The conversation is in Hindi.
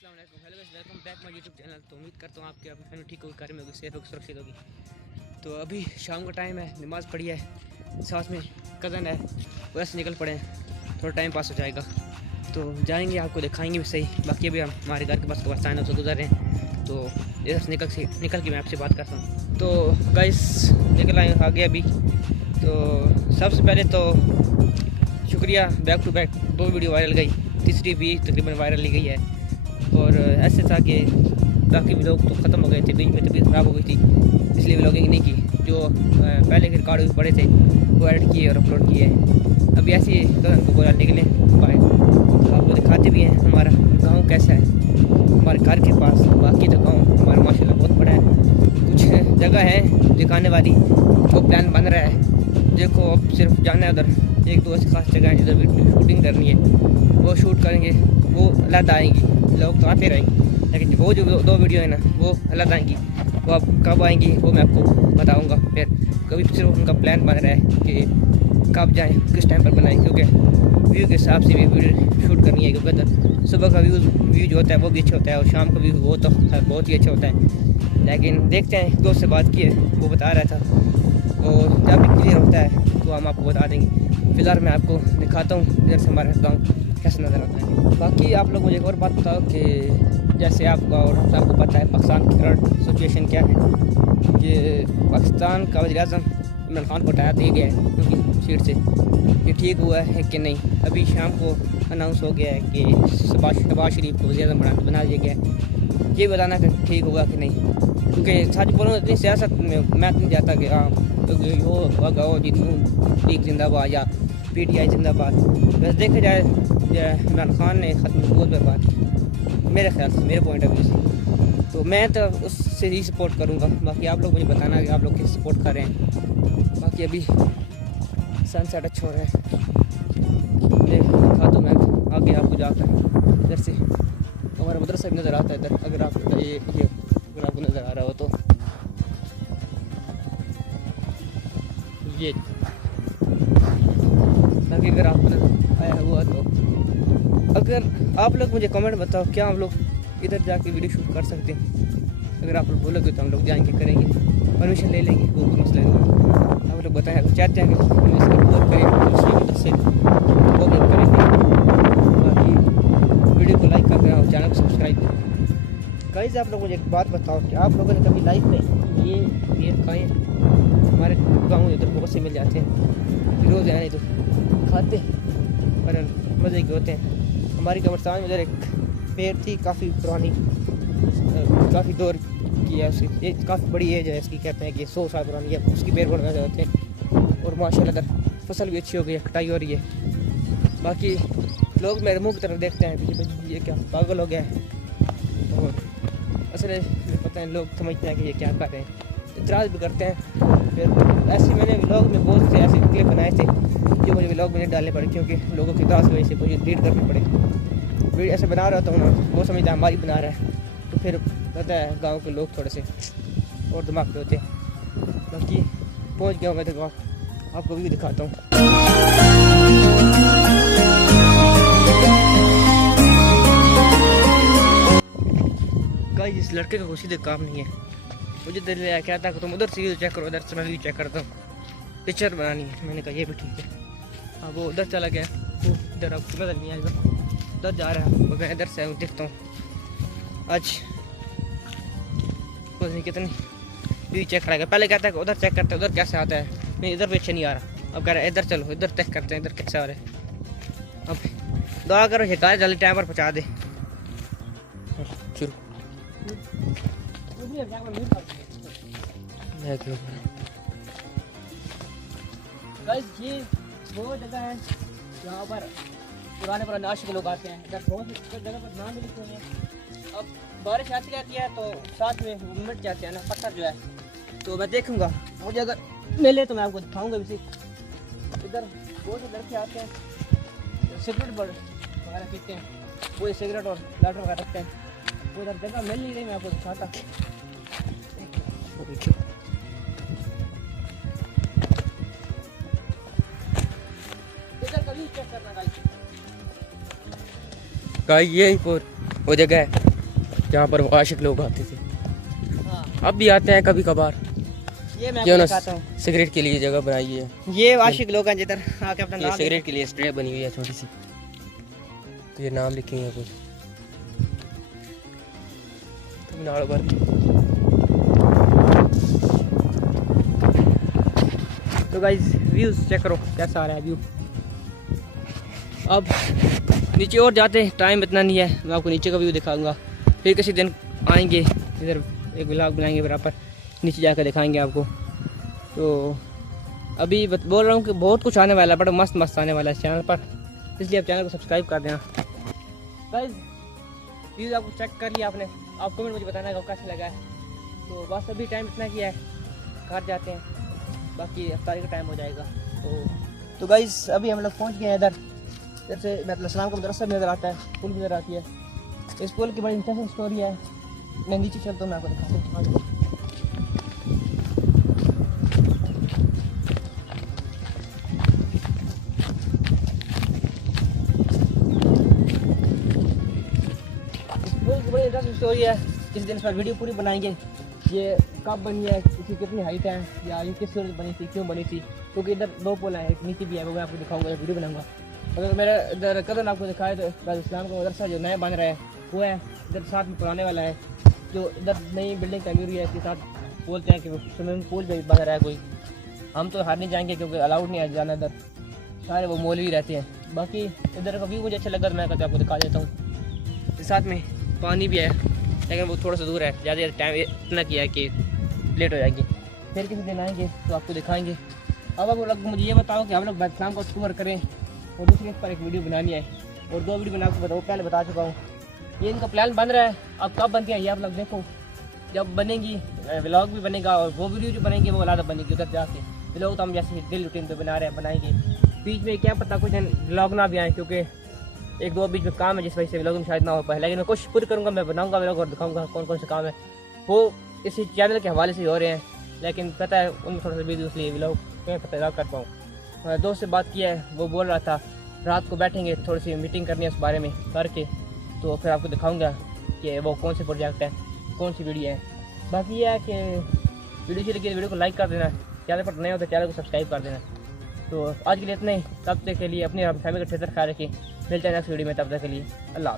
अस्सलाम वालेकुम, hello guys, welcome back my YouTube channel. तो उम्मीद करता हूँ आपके अपनी फैमिली ठीक होगी, घर में होगी, सेफ होगी, सुरक्षित होगी। तो अभी शाम का टाइम है, नमाज़ पढ़ी है, साथ में कज़न है, वैसे निकल पड़े हैं, थोड़ा टाइम पास हो जाएगा। तो जाएंगे, आपको दिखाएंगे भी सही। बाकी अभी हम हमारे घर के पास कब्रिस्तान है, उससे गुजर रहे हैं, तो इधर से निकल के मैं आपसे बात करता हूँ। तो गाइस निकल आए आगे अभी। तो सबसे पहले तो शुक्रिया, back to back 2 video viral गई, तीसरी भी तकरीबन वायरल ली गई है। और ऐसे था कि बाकी व्लॉग तो ख़त्म हो गए थे, बीच में तबीयत ख़राब हो गई थी, इसलिए व्लॉगिंग नहीं की। जो पहले के रिकॉर्ड भी पड़े थे वो एडिट किए और अपलोड किए हैं। अभी ऐसे ही कज़न को बोला निकले बाहर, तो आपको दिखाते भी हैं हमारा गांव कैसा है, हमारे घर के पास। बाकी तो गांव हमारा माशाल्लाह बहुत बड़ा है, कुछ जगह है दिखाने वाली, वो प्लान बन रहा है। देखो अब सिर्फ जाना है उधर, 1-2 ऐसी खास जगह है जिधर वीडियो शूटिंग करनी है, वो शूट करेंगे, वो अलग आएंगी। लोग तो आते रहेंगे, लेकिन वो जो 2 वीडियो है ना वो अलग आएंगी। वो अब कब आएंगी वो मैं आपको बताऊंगा। फिर कभी सिर्फ उनका प्लान बन रहा है कि कब जाएं, किस टाइम पर बनाएं, क्योंकि व्यू के हिसाब से भी वीडियो शूट करनी है। क्योंकि तो सुबह का व्यू जो होता है वो भी अच्छा होता है, और शाम का व्यू वो तो बहुत ही अच्छा होता है। लेकिन देखते हैं, दोस्त से बात की है, वो बता रहा था, और जब भी क्लियर होता है तो हम आपको बता देंगे। फिलहाल मैं आपको दिखाता हूँ इधर से हमारा गाँव कैसे नज़र आता है। बाकी आप लोग मुझे एक और बात बताओ कि जैसे आपको और आपको पता है पाकिस्तान की करंट सिचुएशन क्या है, कि पाकिस्तान का वज़ीर-ए-आज़म इमरान खान को हटाया दिया गया है उनकी सीट से। ये ठीक हुआ है कि नहीं? अभी शाम को अनाउंस हो गया है कि शहबाज शरीफ को वज़ीर-ए-आज़म बना दिया गया है। ये बताना कि ठीक होगा कि नहीं, क्योंकि सच बोलूँ इतनी सियासत में मैं नहीं जाता कि हाँ वो लीग जिंदाबाद या PTI जिंदाबाद। वैसे देखा जाए इमरान खान ने ख़त्म नबूवत पर बात, मेरे ख्याल से, मेरे पॉइंट ऑफ व्यू से, तो मैं तो उससे ही सपोर्ट करूँगा। बाकी आप लोग मुझे बताना कि आप लोग किस सपोर्ट कर रहे हैं। बाकी अभी सनसेट अच्छा हो रहा है, मैं दिखा दूँ मैं आगे आपको जाकर। इधर से हमारा मदरसा भी नज़र आता है इधर, अगर आप ये अगर आपको नज़र आ रहा हो तो ये। बाकी अगर आपको आया हुआ तो अगर आप लोग मुझे कमेंट बताओ, क्या हम लोग इधर जाके वीडियो शूट कर सकते हैं? अगर आप लोग बोलोगे तो हम लोग जाएंगे, करेंगे, परमिशन ले लेंगे, वो कोई मसला नहीं। आप लोग बताएं, अगर चाहते हैं कि हम इसका पूरा करें दूसरी मदद से, वो भी करेंगे। बाकी वीडियो को लाइक कर दें और चैनल को सब्सक्राइब करें। गाइस आप लोग मुझे एक बात बताओ कि आप लोगों ने कभी लाइफ में ये खाएँ? हमारे गाँव में इधर बहुत से मिल जाते हैं, रोज़ आए नहीं तो खाते और मज़े के होते हैं। हमारी कब्रिस्तान में इधर एक पेड़ थी, काफ़ी पुरानी, काफ़ी दौर की है उसकी, एक काफ़ी बड़ी एज है इसकी, कहते हैं कि 100 साल पुरानी है। उसकी पेड़ बहुत ज़्यादा होते हैं, और माशाल्लाह इधर फसल भी अच्छी हो गई है, कटाई हो रही है। बाकी लोग मेरे मुँह की तरफ देखते हैं कि भाई ये क्या पागल हो गया है, और असल पता है लोग समझते हैं कि ये क्या कर रहे हैं, इतराज़ भी करते हैं। फिर ऐसे मैंने व्लॉग में बहुत से ऐसे क्लिप बनाए थे जो मुझे व्लॉग में नहीं डालने पड़े, क्योंकि लोगों की इतराज़ की वजह से मुझे डिलीट करने पड़े। वीडियो ऐसे बना रहा था ना, वो समझता है हमारी बना रहा है, तो फिर पता है गांव के लोग थोड़े से और दिमाग पे होते हैं। बाकी पहुंच गया हूँ मैं तो, आपको भी दिखाता हूँ। गाइस इस लड़के का कोई सीधे काम नहीं है, मुझे दिल में क्या था कि तुम उधर से व्यू चेक करो, उधर से मैं व्यू चेक करता हूँ, पिक्चर बनानी है। मैंने कहा ये भी ठीक है। हाँ वो उधर चला गया, इधर आपको नजर नहीं आएगा, उधर जा रहा है, मैं इधर से देखता हूँ। आज कुछ नहीं, कितनी व्यू चेक कराएगा। पहले कहता है कि उधर चेक करते हैं, उधर कैसे आता है, नहीं इधर पीछे नहीं आ रहा। अब कह रहा है इधर चलो, इधर चेक करते हैं, इधर कैसे आ रहा है। अब दुआ करो शिकायत जल्दी टाइम पर पहुँचा दे। शुरू गाइस ये वो जगह है जहाँ पर पुराने आशिक के लोग आते हैं। इधर बहुत जगह पर नाम भी लिखे हुए हैं। अब बारिश आती रहती है तो साथ में मिट जाते हैं ना पत्थर जो है, तो मैं देखूंगा, मुझे अगर मिले तो मैं आपको दिखाऊंगा भी। इधर बहुत से लड़के आते हैं, सिगरेट वगैरह पीते हैं, वो सिगरेट और लाइटर वगैरह रखते हैं। वो इधर जगह मिल नहीं रही, मैं आपको दिखाता। गाइस यही वो जगह है जहाँ पर वो आशिक लोग आते थे। हाँ। अब भी आते हैं कभी कभार। ये मैं क्यों ना दिखाता हूँ। सिगरेट के लिए जगह बनाई है। ये आशिक लोग हैं जिधर आके अपना ये नाम सिगरेट के लिए स्प्रे बनी हुई है छोटी सी, तो ये नाम लिखे हैं कुछ तमिलनाडु भर। तो गाइस व्यूज चेक करो कैसा आ रहा है व्यू। अब नीचे और जाते हैं, टाइम इतना नहीं है, मैं आपको नीचे का व्यू दिखाऊंगा। फिर किसी दिन आएंगे इधर एक व्लॉग बनाएंगे बराबर, नीचे जाकर दिखाएंगे आपको। तो अभी बोल रहा हूँ कि बहुत कुछ आने वाला है, बड़ा मस्त मस्त आने वाला है इस चैनल पर, इसलिए आप चैनल को सब्सक्राइब कर देना। गाइस व्यूज़ आपको चेक कर लिया आपने, आप कमेंट मुझे बताना है कैसा लगा है। तो बस अभी टाइम इतना किया है, घर जाते हैं, बाकी अफ्तारी का टाइम हो जाएगा। तो गाइस अभी हम लोग पहुँच गए हैं इधर से, मतलब सलाम का मदरसा भी नज़र आता है, पुल भी नज़र आती है। इस पुल की बड़ी इंटरेस्टिंग स्टोरी है, मैं नीचे चलता हूँ, मैं आपको दिखाता हूँ। बड़ी इंटरेस्टिंग स्टोरी है, जिस दिन इस पर वीडियो पूरी बनाएंगे। ये कब बनी है, इसकी कितनी हाइट है, या ये किस सूरत बनी थी, क्यों बनी थी, क्योंकि इधर दो पुल हैं, एक नीचे भी है, वो मैं आपको दिखाऊंगा, वीडियो बनाऊंगा। अगर मेरा इधर कदम आपको दिखाए तो इस्लाम का मदरसा जो नया बन रहा है वो है इधर साथ में पुराने वाला है, जो इधर नई बिल्डिंग तमीर हुई है, इसके साथ बोलते हैं कि स्विमिंग पूल भी बन रहा है कोई। हम तो हार नहीं जाएंगे क्योंकि अलाउड नहीं है जाना इधर, सारे वो मौलवी रहते हैं। बाकी इधर का व्यू मुझे अच्छा लगा तो मैं कहते आपको दिखा देता हूँ। साथ में पानी भी है, लेकिन वो थोड़ा सा दूर है, ज़्यादा टाइम इतना किया है कि लेट हो जाएगी। फिर किसी दिन आएंगे तो आपको दिखाएंगे। अब आप लोग मुझे ये बताओ कि हम लोग बैतलाम को टूर करें और दूसरी इस पर एक वीडियो बनानी है, और 2 वीडियो बना आपको बताओ, पहले बता चुका हूँ। ये इनका प्लान बन रहा है, अब कब बनती है ये आप लोग देखो, जब बनेगी व्लॉग भी बनेगा, और वो वीडियो जो बनेंगे वो अलग बनेगी उधर जाके। व्लॉग तो हम जैसे डेली रूटीन पे बना रहे हैं, बनाएंगे। बीच में क्या पता कुछ दिन व्लॉग ना भी आए, क्योंकि 1-2 बीच में काम है जिस वजह से व्लॉग में शायद ना हो पाए, लेकिन मैं कोशिश पूरी करूँगा, मैं बनाऊँगा व्लॉग और दिखाऊँगा कौन कौन से काम है। वो इसी चैनल के हवाले से हो रहे हैं, लेकिन पता है उनमें थोड़ा सा बिजी, इसलिए व्लॉग मैं पता ना कर पाऊँ। दोस्त से बात किया है, वो बोल रहा था रात को बैठेंगे, थोड़ी सी मीटिंग करनी है उस बारे में करके, तो फिर आपको दिखाऊंगा कि वो कौन से प्रोजेक्ट है, कौन सी वीडियो है। बाकी ये है कि वीडियो अच्छी लगी वीडियो को लाइक कर देना, चैनल पर नए हो तो चैनल को सब्सक्राइब कर देना। तो आज के लिए इतना ही, तब तक के लिए अपनी फैमिली का ख्याल रखिए, मिलते हैं नेक्स्ट वीडियो में, तब तक के लिए अल्लाह।